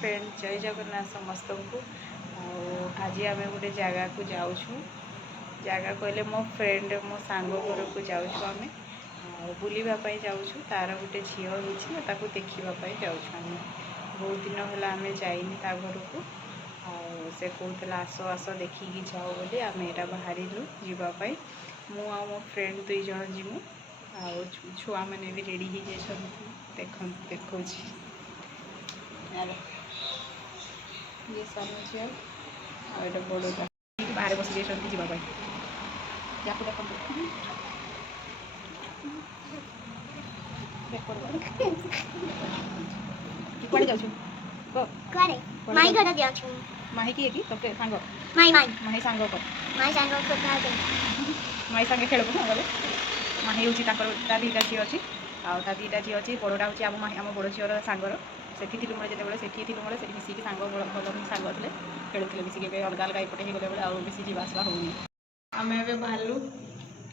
Friend जय जगन्नाथ समस्त को। आज आम गोटे जगह को जाऊँ जगह कहले मो फ्रेंड मो सांग घर को जाऊँ आम बुलवाई जाऊँ तार गोटे झील हो देखापी जाऊँ बहुत दिन है आम जाइनी ता घर को से कहला आस आस देखिकी जाओ बोली आम यहाँ बाहर जावाई मु आ मो फ्रेंड 2 जन जीमु छुआ मैंने भी रेडी हो जाइए देखा ये सामने झील आटा बड़ा बाहर बस जावाई या कड़े जाऊँ माही घर जाऊँ माही किए कि तो सांग माही माही माही सांग कर माही सांग माही सांगे खेल गले माही हूँ ता 2टा झी अच्छी आ 2टा झी अच्छी बड़ा हूँ आम आम बड़ झीर सांगर सेठी थी मैं जो सेठी थी मैं मिसिकी सांग भल सांग थे खेलुले मिसिक अलग अलग एपटे हो गले बेले आउ बेसी जीवा आसवा होनी आम ए बाहरलु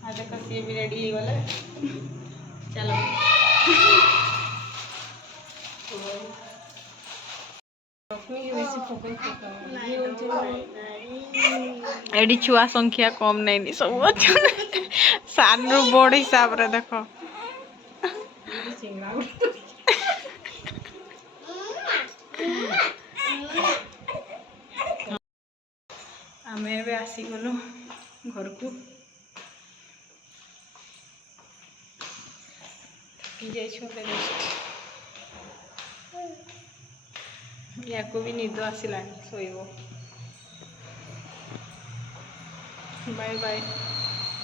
आ देख सी भी रेडी हो गले चलो एडी छुआ संख्या कम नहीं सब सान बड़ हिसाब रे देख आम ए आसीगलु घर को या को भी निद आसला सोइब बाय बाय।